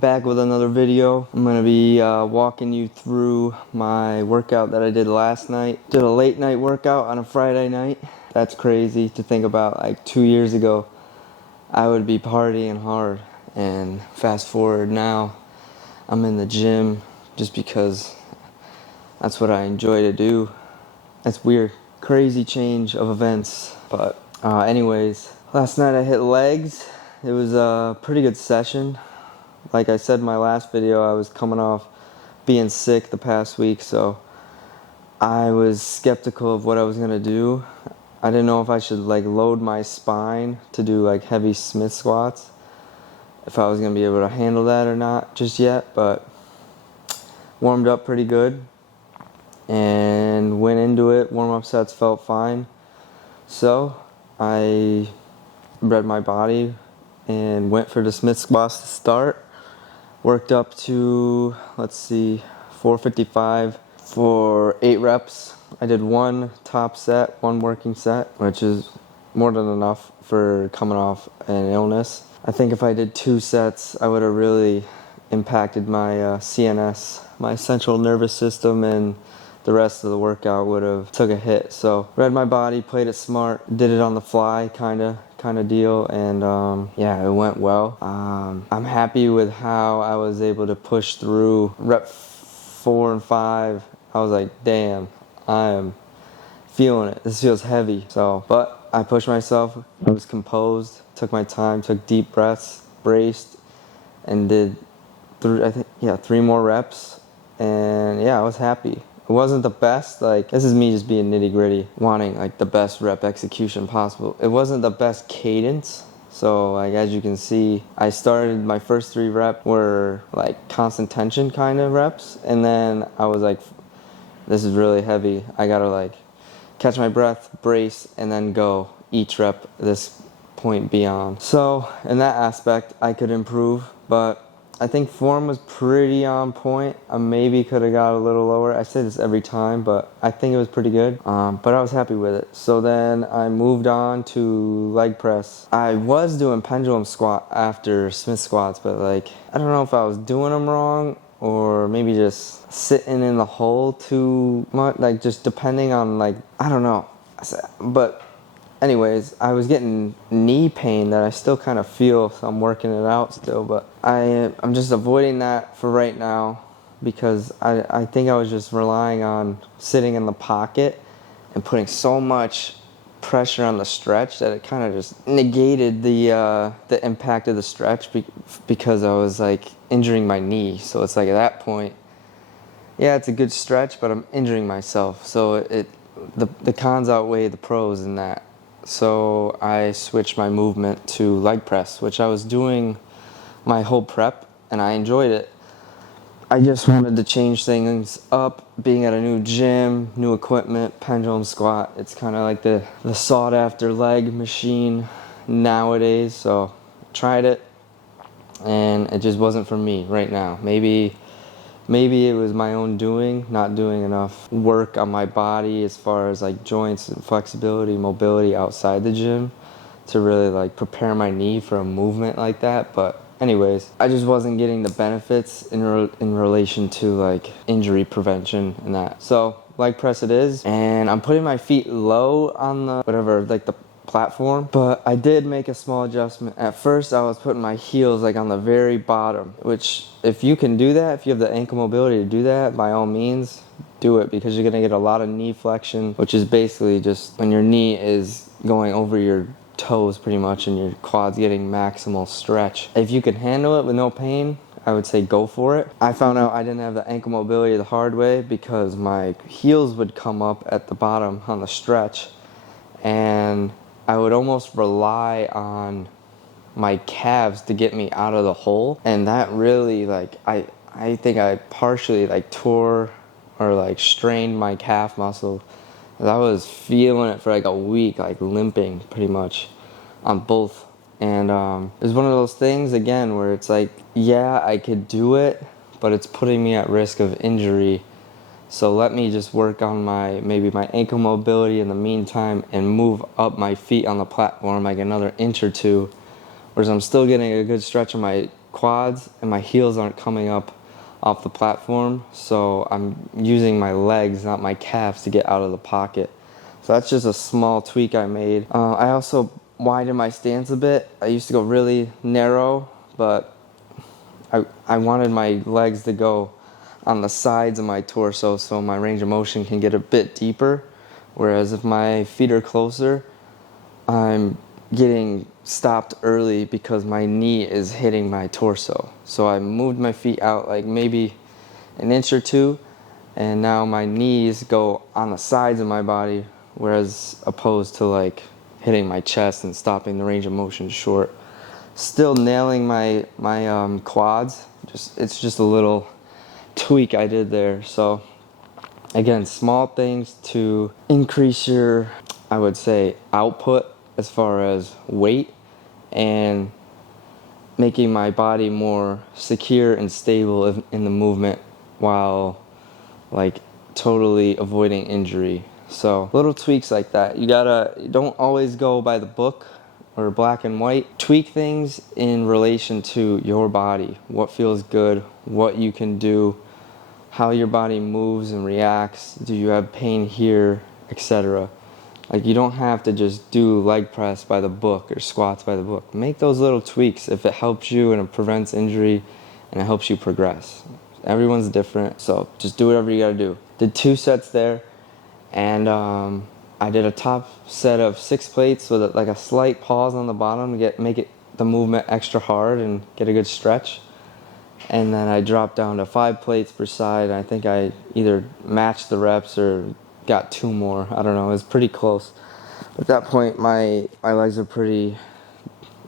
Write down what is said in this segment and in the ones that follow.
back with another video. I'm gonna be walking you through my workout that I did last night. Did a late night workout on a Friday night. That's crazy to think about. Like 2 years ago, I would be partying hard, and fast forward now, I'm in the gym just because that's what I enjoy to do. That's weird. Crazy change of events. But anyways, last night I hit legs. It was a pretty good session. Like I said in my last video, I was coming off being sick the past week, so I was skeptical of what I was gonna do. I didn't know if I should like load my spine to do like heavy Smith squats, if I was gonna be able to handle that or not just yet, but warmed up pretty good and went into it. Warm-up sets felt fine, so I read my body and went for the Smith squats to start. Worked up to, 455 for 8 reps. I did one top set, one working set, which is more than enough for coming off an illness. I think if I did 2 sets, I would have really impacted my CNS, my central nervous system, and the rest of the workout would have took a hit. So read my body, played it smart, did it on the fly kind of deal, and yeah, it went well. I'm happy with how I was able to push through rep 4 and 5. I was like, damn, I am feeling it. This feels heavy. So, but I pushed myself. I was composed, took my time, took deep breaths, braced, and did 3 more reps. And yeah, I was happy. It wasn't the best, like, this is me just being nitty gritty, wanting like the best rep execution possible. It wasn't the best cadence. So like, as you can see, I started my first 3 reps were like constant tension kind of reps. And then I was like, this is really heavy. I gotta like catch my breath, brace, and then go each rep this point beyond. So in that aspect, I could improve, but I think form was pretty on point. I maybe could have got a little lower. I say this every time, but I think it was pretty good. But I was happy with it. So then I moved on to leg press. I was doing pendulum squat after Smith squats, but like, I don't know if I was doing them wrong or maybe just sitting in the hole too much, like just depending on like, I don't know. But anyways, I was getting knee pain that I still kind of feel, so I'm working it out still, but I'm just avoiding that for right now because I think I was just relying on sitting in the pocket and putting so much pressure on the stretch that it kind of just negated the impact of the stretch because I was like injuring my knee. So it's like at that point, yeah, it's a good stretch, but I'm injuring myself. So the cons outweigh the pros in that. So I switched my movement to leg press, which I was doing my whole prep, and I enjoyed it. I just wanted to change things up, being at a new gym, new equipment, pendulum squat. It's kind of like the sought after leg machine nowadays. So I tried it, and it just wasn't for me right now. Maybe it was my own doing, not doing enough work on my body as far as like joints and flexibility, mobility outside the gym to really like prepare my knee for a movement like that. But anyways, I just wasn't getting the benefits in relation to like injury prevention and that. So leg press it is, and I'm putting my feet low on the like the platform, but I did make a small adjustment. At first I was putting my heels like on the very bottom, which if you can do that, if you have the ankle mobility to do that, by all means do it, because you're gonna get a lot of knee flexion, which is basically just when your knee is going over your toes pretty much and your quads getting maximal stretch. If you can handle it with no pain, I would say go for it. I found out I didn't have the ankle mobility the hard way because my heels would come up at the bottom on the stretch, and I would almost rely on my calves to get me out of the hole, and that really like I think I partially like tore or like strained my calf muscle. I was feeling it for like a week, like limping pretty much on both. And it was one of those things again where it's like, yeah, I could do it, but it's putting me at risk of injury. So let me just work on maybe my ankle mobility in the meantime and move up my feet on the platform like another inch or two, whereas I'm still getting a good stretch on my quads and my heels aren't coming up off the platform, so I'm using my legs, not my calves, to get out of the pocket. So that's just a small tweak I made. I also widened my stance a bit. I used to go really narrow, but I wanted my legs to go on the sides of my torso so my range of motion can get a bit deeper. Whereas if my feet are closer, I'm getting stopped early because my knee is hitting my torso. So I moved my feet out like maybe an inch or two, and now my knees go on the sides of my body, whereas opposed to like hitting my chest and stopping the range of motion short. Still nailing my quads. It's just a little tweak I did there. So again, small things to increase your, I would say, output as far as weight and making my body more secure and stable in the movement while like totally avoiding injury. So little tweaks like that. You don't always go by the book or black and white. Tweak things in relation to your body, what feels good, what you can do, how your body moves and reacts, do you have pain here, etc. Like, you don't have to just do leg press by the book or squats by the book. Make those little tweaks if it helps you and it prevents injury and it helps you progress. Everyone's different, so just do whatever you gotta do. Did 2 sets there, and I did a top set of 6 plates with like a slight pause on the bottom to make the movement extra hard and get a good stretch. And then I dropped down to 5 plates per side. I think I either matched the reps or got 2 more. I don't know. It was pretty close. At that point, my legs are pretty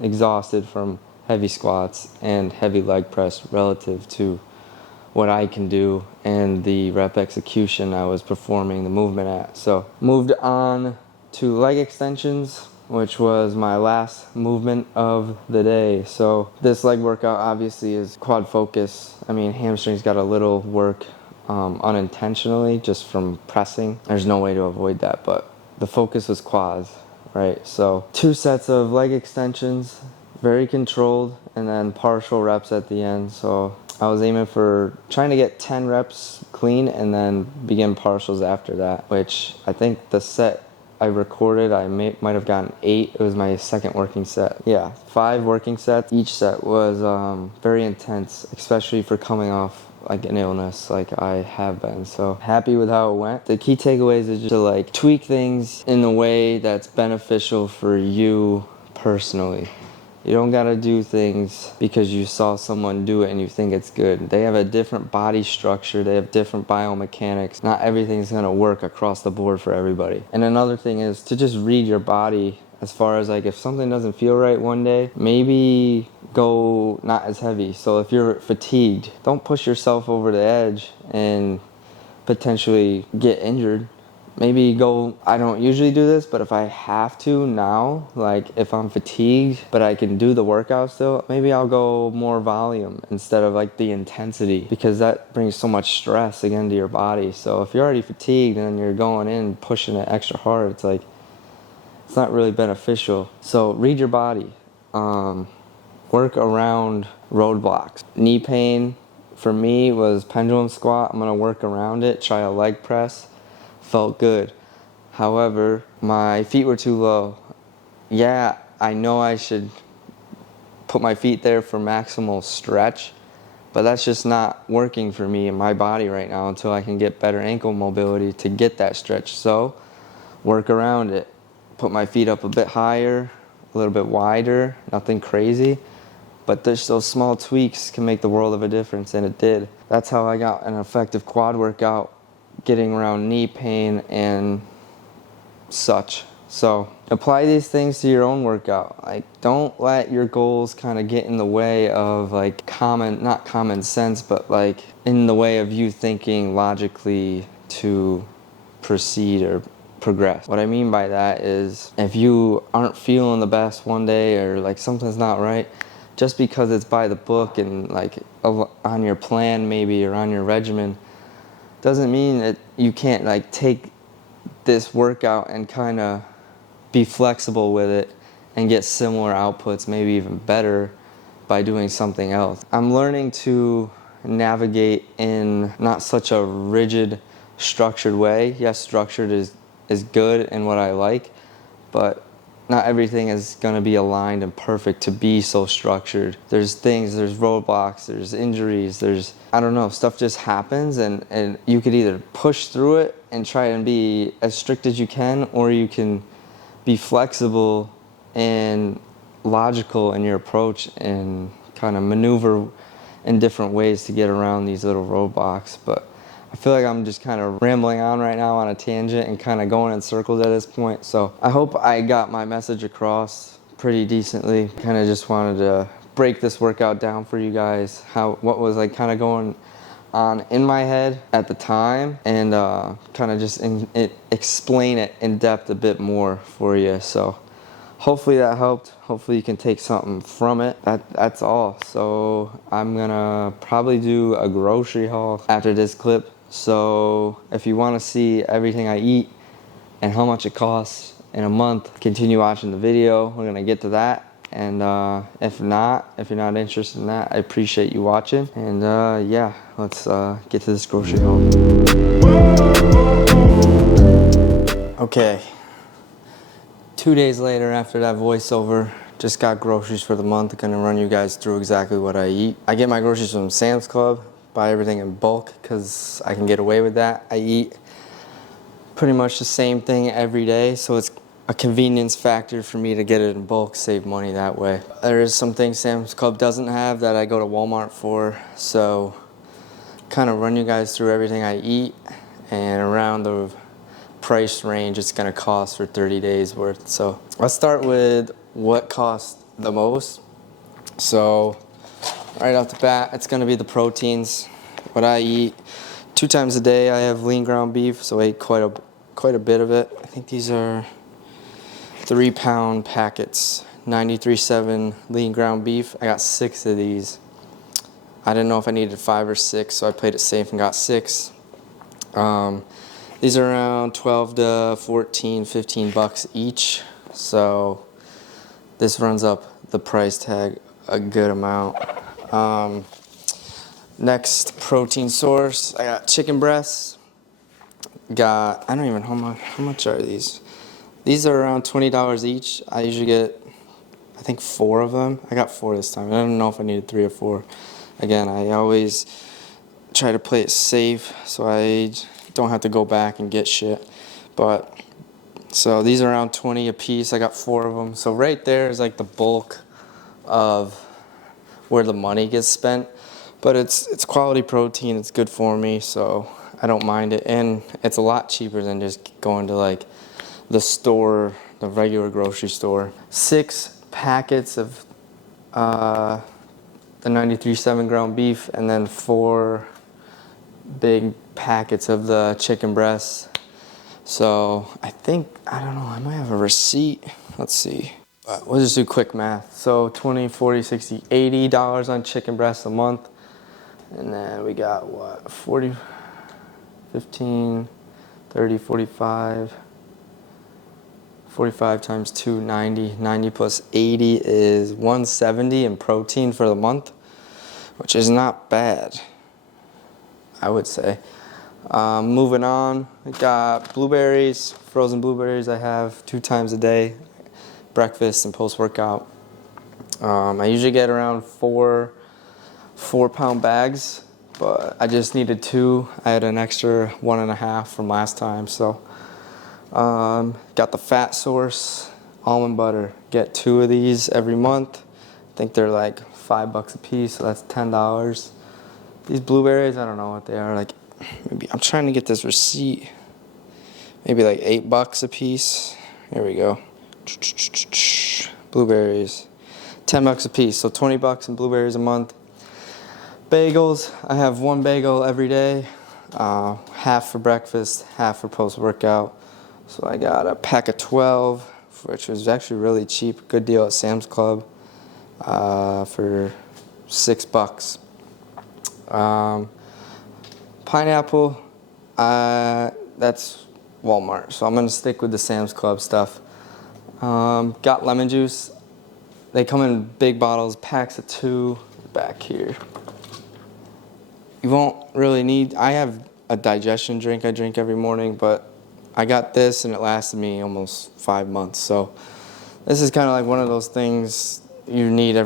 exhausted from heavy squats and heavy leg press relative to what I can do and the rep execution I was performing the movement at. So moved on to leg extensions, which was my last movement of the day. So this leg workout obviously is quad focus. I mean, hamstrings got a little work unintentionally just from pressing. There's no way to avoid that, but the focus was quads, right? So 2 sets of leg extensions, very controlled, and then partial reps at the end. So I was aiming for trying to get 10 reps clean and then begin partials after that, which I think the set I recorded, I might have gotten 8. It was my second working set. Yeah, 5 working sets. Each set was very intense, especially for coming off like an illness like I have been. So happy with how it went. The key takeaways is just to like tweak things in a way that's beneficial for you personally. You don't gotta do things because you saw someone do it and you think it's good. They have a different body structure, they have different biomechanics. Not everything's gonna work across the board for everybody. And another thing is to just read your body as far as like if something doesn't feel right one day, maybe go not as heavy. So if you're fatigued, don't push yourself over the edge and potentially get injured. Maybe go, I don't usually do this, but if I have to now, like if I'm fatigued, but I can do the workout still, maybe I'll go more volume instead of like the intensity, because that brings so much stress again to your body. So if you're already fatigued and you're going in pushing it extra hard, it's like, it's not really beneficial. So read your body. Work around roadblocks. Knee pain for me was pendulum squat. I'm gonna work around it, try a leg press. Felt good. However, my feet were too low. Yeah, I know I should put my feet there for maximal stretch, but that's just not working for me and my body right now until I can get better ankle mobility to get that stretch. So work around it. Put my feet up a bit higher, a little bit wider, nothing crazy, but those small tweaks can make the world of a difference, and it did. That's how I got an effective quad workout, getting around knee pain and such. So apply these things to your own workout. Like, don't let your goals kind of get in the way of like not common sense, but like in the way of you thinking logically to proceed or progress. What I mean by that is if you aren't feeling the best one day or like something's not right, just because it's by the book and like on your plan maybe or on your regimen, doesn't mean that you can't like take this workout and kind of be flexible with it and get similar outputs, maybe even better, by doing something else. I'm learning to navigate in not such a rigid, structured way. Yes, structured is good and what I like, but not everything is going to be aligned and perfect to be so structured. There's things, there's roadblocks, there's injuries, there's, I don't know, stuff just happens, and you could either push through it and try and be as strict as you can, or you can be flexible and logical in your approach and kind of maneuver in different ways to get around these little roadblocks. But I feel like I'm just kind of rambling on right now on a tangent and kind of going in circles at this point. So I hope I got my message across pretty decently. Kind of just wanted to break this workout down for you guys, what was like kind of going on in my head at the time, and kind of just explain it in depth a bit more for you. So hopefully that helped. Hopefully you can take something from it. That's all. So I'm gonna probably do a grocery haul after this clip. So if you want to see everything I eat and how much it costs in a month, continue watching the video. We're gonna get to that. And if you're not interested in that, I appreciate you watching. And yeah, let's get to this grocery haul. Okay. 2 days later after that voiceover, just got groceries for the month. I'm gonna run you guys through exactly what I eat. I get my groceries from Sam's Club, buy everything in bulk because I can get away with that. I eat pretty much the same thing every day, so it's a convenience factor for me to get it in bulk, save money that way. There is some things Sam's Club doesn't have that I go to Walmart for, so kind of run you guys through everything I eat and around the price range it's gonna cost for 30 days worth. So let's start with what costs the most. So right off the bat, it's gonna be the proteins. What I eat 2 times a day, I have lean ground beef, so I ate quite a bit of it. I think these are 3-pound packets, 93.7 lean ground beef. I got 6 of these. I didn't know if I needed 5 or 6, so I played it safe and got 6. These are around 12 to 14, 15 bucks each. So this runs up the price tag a good amount. Next protein source, I got chicken breasts. I don't even know how much are these? These are around $20 each. I usually get, I think, 4 of them. I got 4 this time. I don't know if I needed 3 or 4. Again, I always try to play it safe so I don't have to go back and get shit. But so these are around 20 a piece. I got 4 of them. So right there is like the bulk of where the money gets spent. But it's quality protein. It's good for me, so I don't mind it. And it's a lot cheaper than just going to like the store, the regular grocery store. 6 packets of the 93.7 ground beef, and then 4 big packets of the chicken breasts. So I think, I don't know, I might have a receipt. Let's see. We'll just do quick math. So 20, 40, 60, $80 on chicken breasts a month. And then we got what, 40, 15, 30, 45. 45 times 2, 90. 90 plus 80 is 170 in protein for the month, which is not bad, I would say. Moving on, we got blueberries, frozen blueberries. I have 2 times a day, breakfast and post-workout. I usually get around 4-pound bags, but I just needed 2. I had an extra 1.5 from last time, so got the fat source, almond butter. Get 2 of these every month. I think they're like $5 a piece, so that's $10. These blueberries, I don't know what they are. Like, maybe I'm trying to get this receipt. Maybe like $8 a piece. Here we go. Blueberries, $10 a piece, so $20 in blueberries a month. Bagels, I have 1 bagel every day, half for breakfast, half for post-workout. So I got a pack of 12, which was actually really cheap. Good deal at Sam's Club for $6. Pineapple, that's Walmart. So I'm going to stick with the Sam's Club stuff. Got lemon juice. They come in big bottles, packs of 2 back here. You won't really need, I have a digestion drink I drink every morning, but I got this and it lasted me almost 5 months. So this is kind of like one of those things you need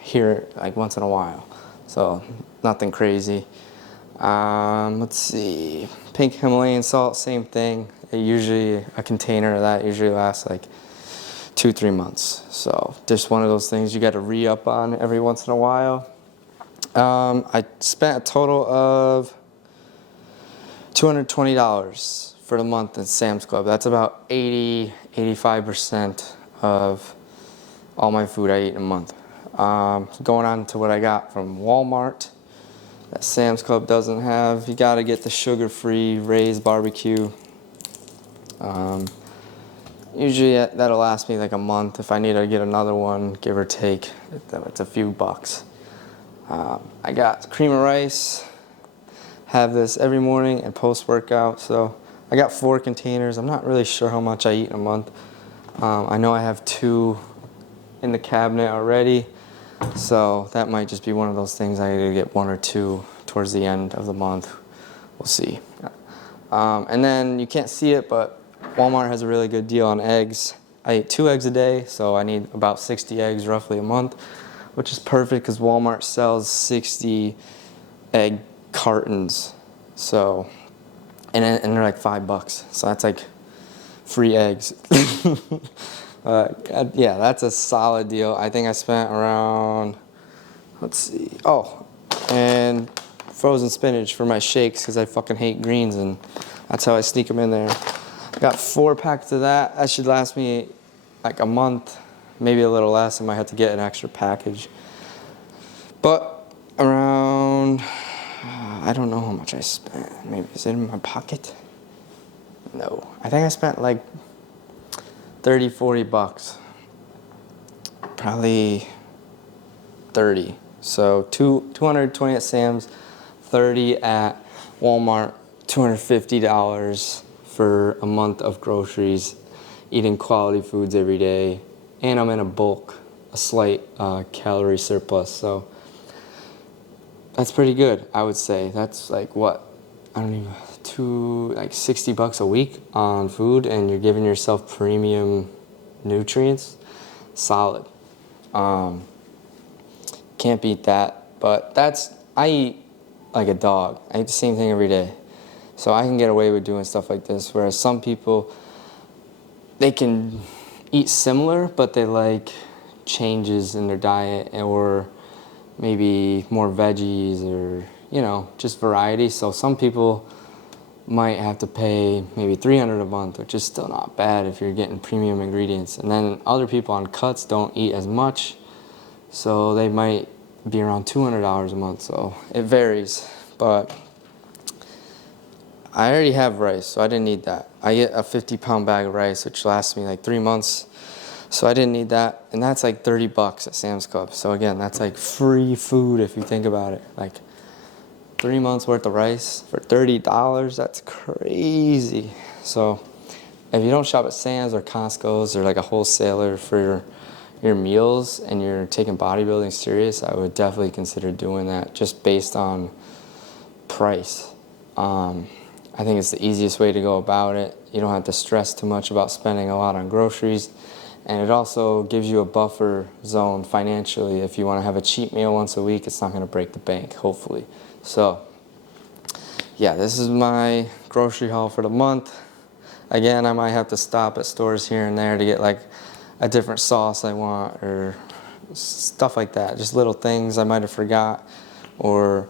here like once in a while. So nothing crazy. Let's see, pink Himalayan salt, same thing. A container of that usually lasts like 2-3 months. So just one of those things you got to re-up on every once in a while. I spent a total of $220 for the month at Sam's Club. That's about 85% of all my food I eat in a month. Going on to what I got from Walmart that Sam's Club doesn't have. You got to get the sugar-free Ray's barbecue. Usually that'll last me like a month. If I need to get another one, give or take, it's a few bucks. I got cream of rice. Have this every morning and post-workout. So I got 4 containers. I'm not really sure how much I eat in a month. I know I have 2 in the cabinet already. So that might just be one of those things I need to get 1 or 2 towards the end of the month. We'll see. And then you can't see it, but Walmart has a really good deal on eggs. I eat 2 eggs a day, so I need about 60 eggs roughly a month, which is perfect because Walmart sells 60 egg cartons. So, and they're like $5. So that's like free eggs. Yeah, that's a solid deal. I think I spent around, let's see, and frozen spinach for my shakes because I fucking hate greens, and that's how I sneak them in there. I got 4 packs of that. That should last me like a month, maybe a little less. I might have to get an extra package. But around, I don't know how much I spent. Maybe, is it in my pocket? No. I think I spent like $30-40. Probably 30. So 220 at Sam's, 30 at Walmart, $250 for a month of groceries, eating quality foods every day, and I'm in a slight calorie surplus. So that's pretty good, I would say. That's like what? I don't even, like $60 a week on food, and you're giving yourself premium nutrients. Solid. Can't beat that. But I eat like a dog. I eat the same thing every day. So I can get away with doing stuff like this, whereas some people, they can eat similar, but they like changes in their diet, or maybe more veggies, or, just variety. So some people might have to pay maybe $300 a month, which is still not bad if you're getting premium ingredients. And then other people on cuts don't eat as much, so they might be around $200 a month. So it varies, but I already have rice, so I didn't need that. I get a 50-pound bag of rice, which lasts me like 3 months, so I didn't need that. And that's like $30 at Sam's Club. So again, that's like free food if you think about it. Like 3 months worth of rice for $30, that's crazy. So if you don't shop at Sam's or Costco's or like a wholesaler for your meals and you're taking bodybuilding serious, I would definitely consider doing that just based on price. I think it's the easiest way to go about it. You don't have to stress too much about spending a lot on groceries. And it also gives you a buffer zone financially. If you want to have a cheat meal once a week, it's not going to break the bank, hopefully. So, yeah, this is my grocery haul for the month. Again, I might have to stop at stores here and there to get like a different sauce I want, or stuff like that. Just little things I might have forgot, or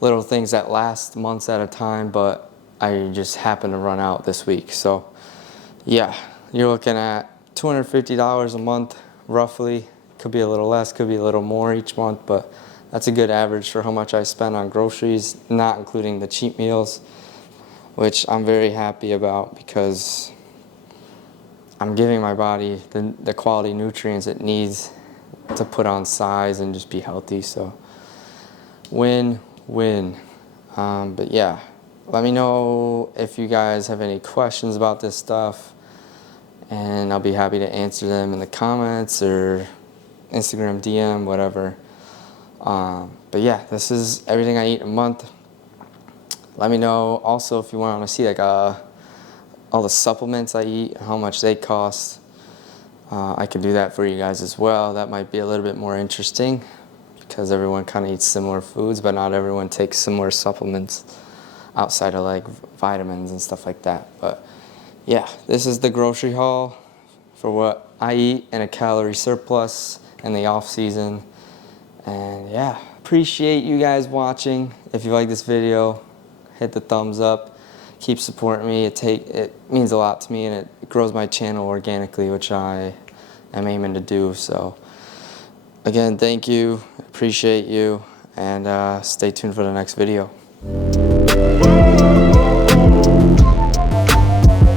little things that last months at a time, but I just happen to run out this week. So, yeah, you're looking at $250 a month, roughly. Could be a little less, could be a little more each month, but that's a good average for how much I spend on groceries, not including the cheat meals, which I'm very happy about because I'm giving my body the quality nutrients it needs to put on size and just be healthy. So win-win. But yeah, let me know if you guys have any questions about this stuff, and I'll be happy to answer them in the comments or Instagram DM, whatever. But yeah, this is everything I eat in a month. Let me know also if you want to see like all the supplements I eat, how much they cost. I could do that for you guys as well. That might be a little bit more interesting because everyone kind of eats similar foods, but not everyone takes similar supplements outside of like vitamins and stuff like that. But yeah, this is the grocery haul for what I eat in a calorie surplus in the off season. And yeah, appreciate you guys watching. If you like this video, hit the thumbs up. Keep supporting me. It means a lot to me, and it grows my channel organically, which I am aiming to do. So again, thank you. Appreciate you, and stay tuned for the next video.